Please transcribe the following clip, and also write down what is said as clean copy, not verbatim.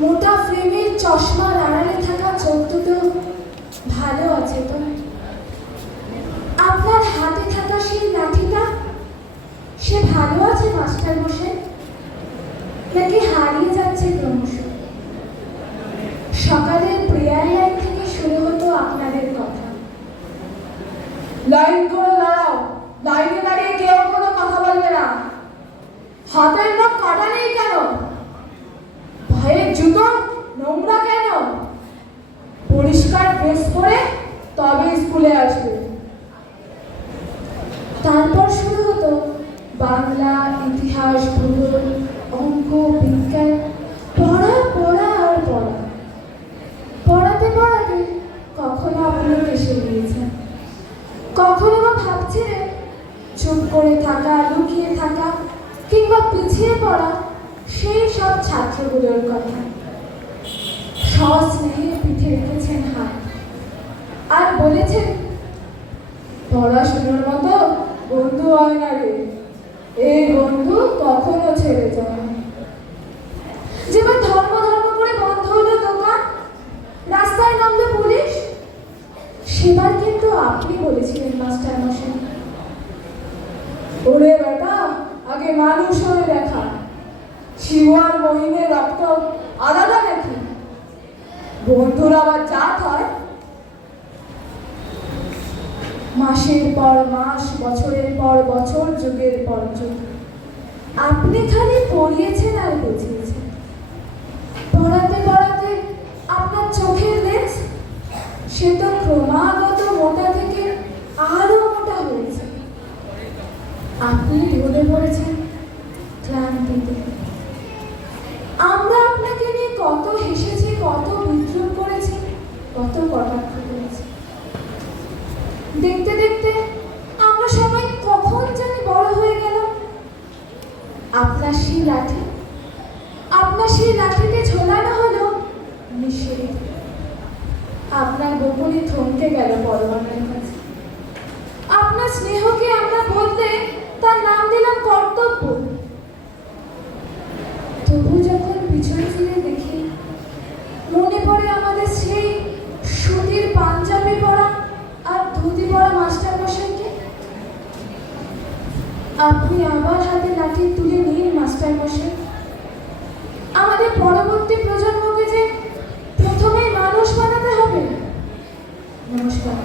মোটা ফ্রেমের চশমার আড়ালে থাকা চোখ দুটো ভালো আছে তো? আপনার হাতে থাকা সেই লাঠিটা, সে ভালো আছে মাস্টার মশাই, নাকি হারিয়ে যাচ্ছে ক্রমশ? সকালের প্রেয়ার লাইন থেকে শুরু হতো আপনাদের কথা। লাইন করে দাঁড়াও, লাইনে দাঁড়িয়ে কেউ কোনো কথা বলবে না। হাতের নখ কাটা নেই কেন? ভাইয়ের জুতো নোংরা কেন? পরিষ্কার ড্রেস পরে তবে স্কুলে আসবে। তারপর শুরু হতো বাংলা, ইতিহাস, ভূগোল, অঙ্ক, বিজ্ঞান, পড়া পড়া আর পড়া। পড়াতে পড়াতে কখনো আপনি এসে গিয়েছেন, কখনো বা ভাবছিলেন চুপ করে থাকা, লুকিয়ে থাকা কিংবা পিছিয়ে পড়া সেই সব ছাত্রগুলোর কথা। সস্নেহে পিঠে রেখেছেন হাত আর বলেছেন, পড়াশোনার মতো বন্ধু হয় না রে, এই বন্ধু কখনো ছেড়ে যায়। যেবার ধর্ম ধর্ম করে বন্ধ হলো দোকান, রাস্তায় নামলো পুলিশ, সেবার কিন্তু আপনি বলেছিলেন মাস্টার মশাই, ওরে বেটা, আগে মানুষ হয়ে দেখা। শিব আর মহিমের রক্ত আলাদা নাকি? বন্ধুরা আবার জাত হয়? মাসের পর মাস, বছরের পর বছর, যুগের পর যুগ আপনি খালি পড়িয়েছেন আর বুঝিয়েছেন। পড়াতে পড়াতে আপনার চোখের লেন্স সে তো ক্রমাগত মোটা থেকে আরো মোটা হয়েছে। আপনি ঢলে পড়েছেন ক্লান্তিতে। আমরা আপনাকে নিয়ে কত হেসেছি, কত বিদ্রুপ করেছি, কত কটাক্ষ করেছি। দেখতে দেখতে আমরা সবাই কখন জানি বড় হয়ে গেল। আপনার সেই লাঠিতে ঝোলানো হলো নিষেধ। আপনার বকুনি থমকে গেল পরমাণের কাছে। আপনার স্নেহকে আমরা বলতে তার নাম দিলাম কর্তব্য। তবু যখন পিছনে ফিরে দেখি, মনে পড়ে আমাদের সেই সুতির পাঞ্জাবি পরা আর ধুতি পরা মাস্টার মশাইকে। আপনি আবার হাতে লাঠি তুলে নিন মাস্টার মশাই। আমাদের পরবর্তী প্রজন্মকে যে প্রথমেই মানুষ বানাতে হবে। নমস্কার।